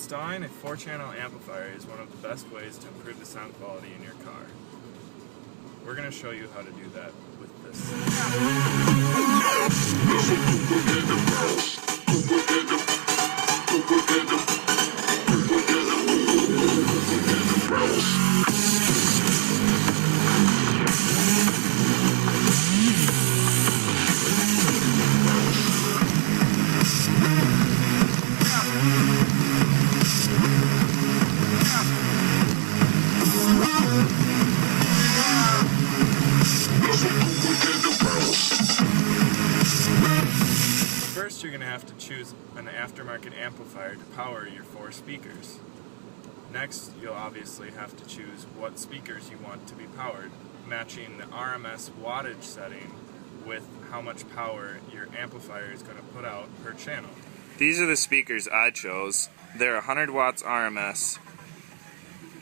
Installing a 4-channel amplifier is one of the best ways to improve the sound quality in your car. We're going to show you how to do that with this. First, you're going to have to choose an aftermarket amplifier to power your 4 speakers. Next, you'll obviously have to choose what speakers you want to be powered, matching the RMS wattage setting with how much power your amplifier is going to put out per channel. These are the speakers I chose. They're 100 watts RMS,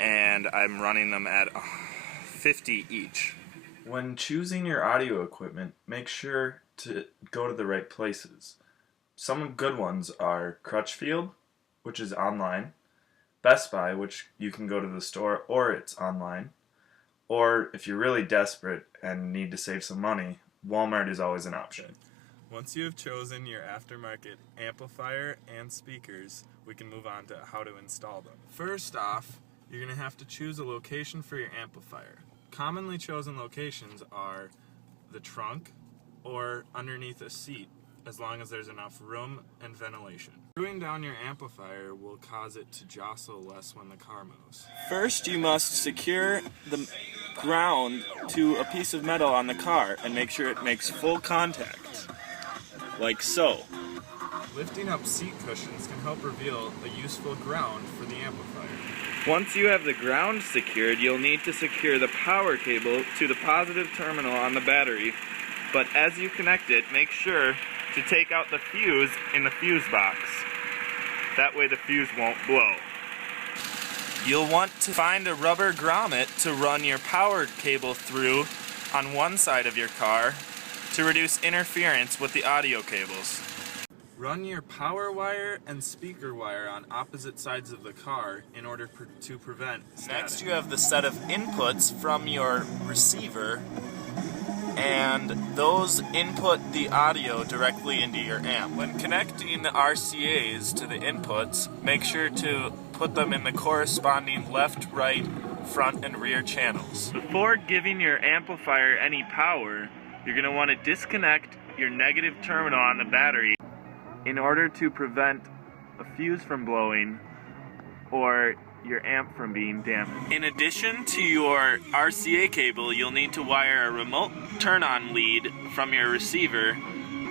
and I'm running them at 50 each. When choosing your audio equipment, make sure to go to the right places. Some good ones are Crutchfield, which is online, Best Buy, which you can go to the store or it's online, or if you're really desperate and need to save some money, Walmart is always an option. Once you have chosen your aftermarket amplifier and speakers, we can move on to how to install them. First off, you're going to have to choose a location for your amplifier. Commonly chosen locations are the trunk or underneath a seat, as long as there's enough room and ventilation. Screwing down your amplifier will cause it to jostle less when the car moves. First, you must secure the ground to a piece of metal on the car and make sure it makes full contact, like so. Lifting up seat cushions can help reveal a useful ground for the amplifier. Once you have the ground secured, you'll need to secure the power cable to the positive terminal on the battery, but as you connect it, make sure to take out the fuse in the fuse box. That way the fuse won't blow. You'll want to find a rubber grommet to run your power cable through on one side of your car to reduce interference with the audio cables. Run your power wire and speaker wire on opposite sides of the car in order to prevent static. Next, you have the set of inputs from your receiver, and those input the audio directly into your amp. When connecting the RCAs to the inputs, make sure to put them in the corresponding left, right, front, and rear channels. Before giving your amplifier any power, you're going to want to disconnect your negative terminal on the battery in order to prevent a fuse from blowing or your amp from being damaged. In addition to your RCA cable, you'll need to wire a remote turn-on lead from your receiver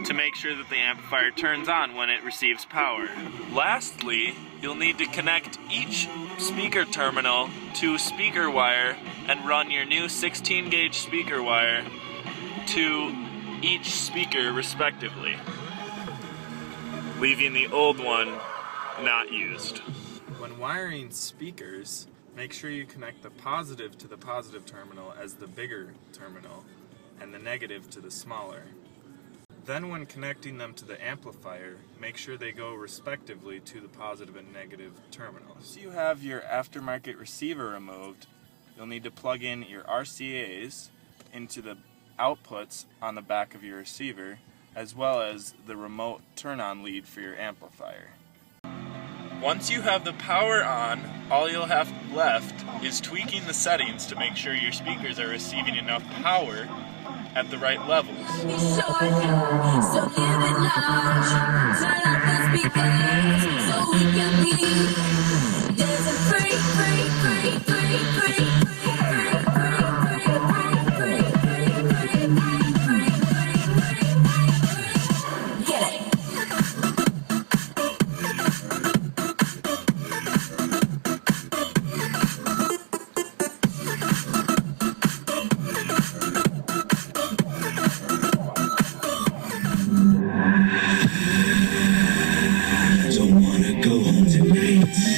to make sure that the amplifier turns on when it receives power. Lastly, you'll need to connect each speaker terminal to speaker wire and run your new 16-gauge speaker wire to each speaker respectively, leaving the old one not used. When wiring speakers, make sure you connect the positive to the positive terminal as the bigger terminal and the negative to the smaller. Then when connecting them to the amplifier, make sure they go respectively to the positive and negative terminals. Once you have your aftermarket receiver removed, you'll need to plug in your RCAs into the outputs on the back of your receiver, as well as the remote turn-on lead for your amplifier. Once you have the power on, all you'll have left is tweaking the settings to make sure your speakers are receiving enough power at the right levels. Don't wanna go home tonight.